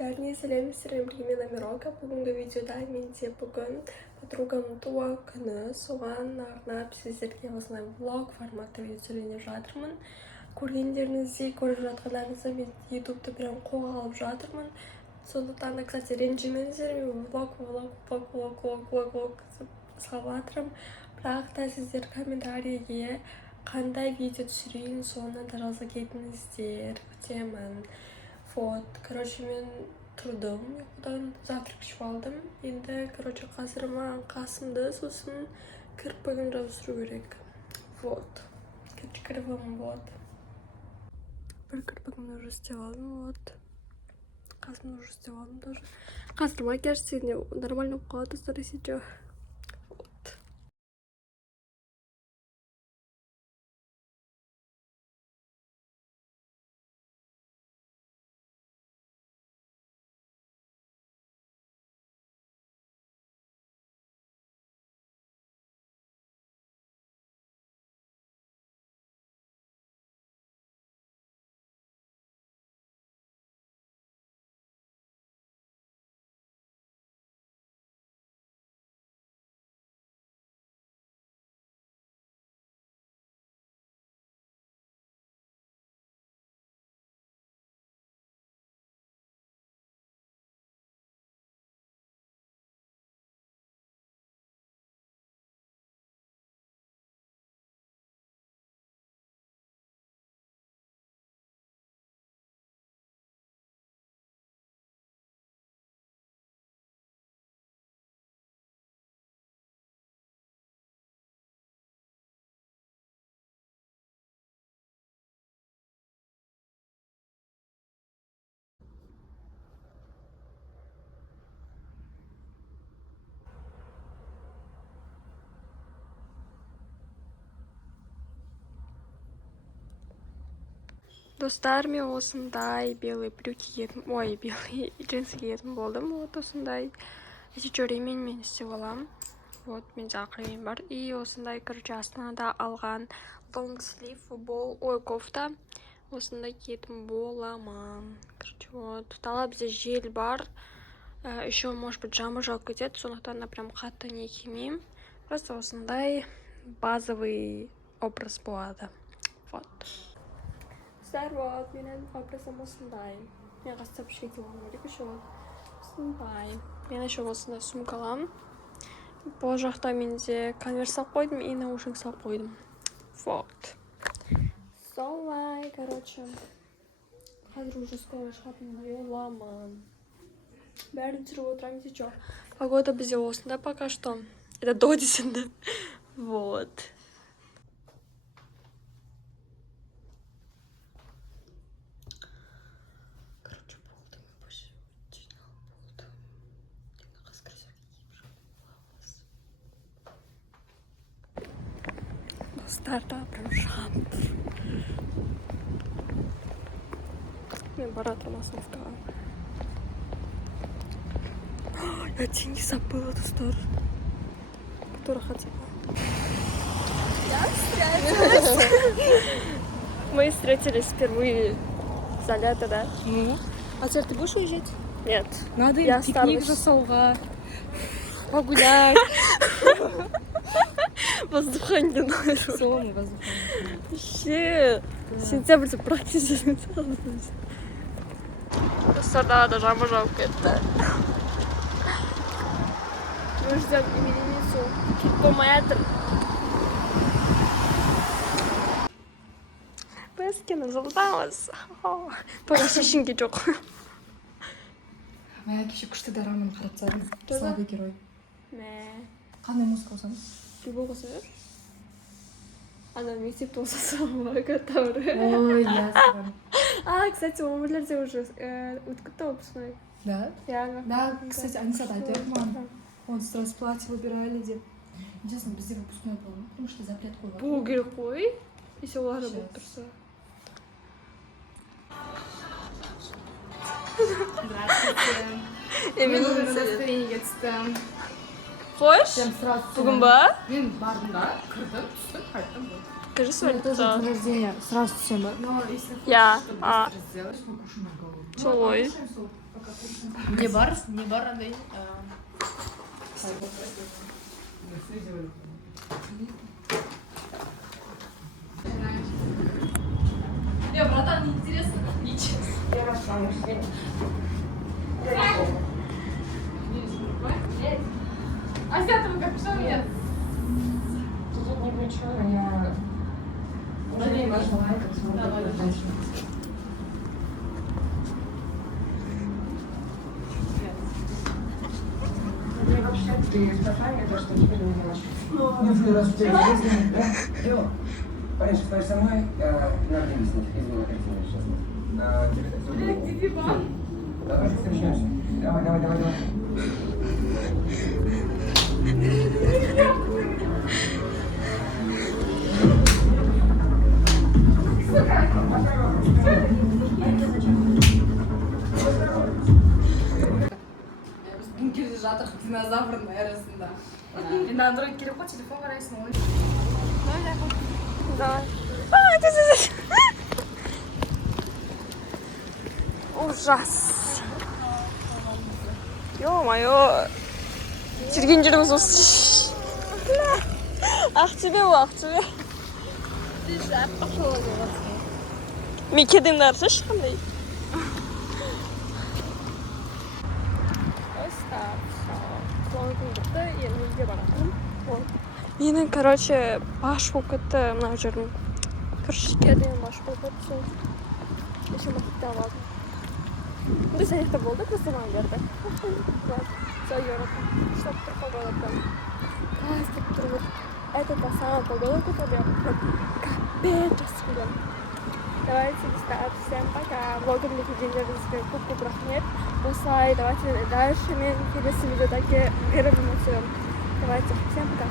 Бәріне сәлеметсіздер, мен Амирока. Бүгінгі видеода менде бүгін подругамның туған күні. Соған арнап сіздерге осылай влог форматта видео түсіріп жатырмын. Көргендеріңіздей, көріп жатқандарыңызды мен ютубты прям қолға алып жатырмын. Сондықтан да, кстати, ренжімеңіздер, мен влог салып жатырмын. Бірақ та сіздер комментарийге қандай видео түсірейін, соны да жаза кетіңіздер. Күтемін. Вот, короче, мен тұрдым, ұйқыдан завтрак ішіп алдым. Енді, короче, қазір маған қасымды сосын кірпігін жабыстыру керек. Вот. Кірпігім, вот. Бір кірпігімді уже істеп алдым, вот. Қасымды уже істеп алдым тоже. Қазір макияж істегенде нормально болып қалады, достар, есетші. Вот. Достар, мен осындай белый брюки киетін, ой, белый джинсы киетін болдым. Вот осындай есетші ремень істеп аламын. Вот, менде ақ ремень бар. И осындай, короче, Астанада алған long sleeve футбол, ой, кофта. Осындай киетін боламын. Короче, вот. Тала бізде жел бар. Еще, может быть, жаңбыр жауып кетеді. Сондықтан да прям қатты не кимеймін. Просто осындай базовый образ болады. Вот. Вот, менің образым осындай. Мен қастап шекті оған керек еще осындай. Мен еще осындай сумка аламын. Бұл жақта менде конверс салып қойдым и наушник салып қойдым. Вот. Солай, короче. Қазір уже скоро шығатын боламын. Бәрін түсіріп отырамын, есетші. Погода бізде осында пока что. Это до 10. Вот. Старта прям шамп. Мен баратырмын остановкаға. Я деньги забыла, достар. Который хотела. Я встретилась. Мы встретились впервые за лето, да? Ну. А теперь ты будешь уезжать? Нет. Надо Я пикник жасауға, погулять. Воздухание надо. Солоный воздухание. Вообще. Сентябрьде практически. Достарда да жаңбыр жауып кетті. Мы ждем именинницу. Болмай жатыр. Біз кені жылдамыз. Пока шешінге жоқ. Мая кеше күшті дораманы қарап тастадым. Слабый герой. Қандай музыка қосамыз? Любой қоса бер. Ана мектепті қосасың, который. Ой, я. Кстати, өмірлерде уже өтіп кетті выпускной. Да? Да, кстати, Анисат айтып маған. Он сразу платье выбирали деп. Интересно, бізде выпускной было, потому что запрет қойған. Болу керек қой. Если олар болып тұрса. Здравствуйте. Мен бүгін настроениеге түстім. Қош? Бүгін ба? Мен бардым да, кірдім, түстім, қайттым. Кірі Тоже день рождения. Сразу түсем ба? Я. Солой. Не бар андай. Не, братан, неинтересно, нечестно. Я вас сам усилю. А с этого как что нет? Тут не ничего, я уже не нажала, как смотрю дальше. Мне вообще ты спасание, то, что теперь не можешь. Несколько раз в тебя ездили, да? Дело. Парень, стоишь со мной, надо объяснить. Извини, картина сейчас. Давай встречаемся. Давай. Бункер жатыр динозаврдың арасында. Енді андроид керек қой, телефон қарайсың ғой. Давай. Ужас. Ё-моё. Жүрген жеріңіз осы. Ақтөбе ол, Ақтөбе. Мен кедімді арсы ешқандай. Енді үйге баратырмын. Менің, короче, баш болып кетті мына жерім. Короче, кеден баш болып кетті сол. Еще мақытты алады. Біз аяқта болдық, біз заман берді. Все, Европа. Чтоб тұр погода прям. Кастик тұрмыр. Это та самая погода, которую я капец раскурен. Давайте, всем пока. Блогерлік видеолеріңізге көп рахмет. Осылай, давайте дальше мен келесі видеодағы геройларымды түсіремін. Давайте, всем пока.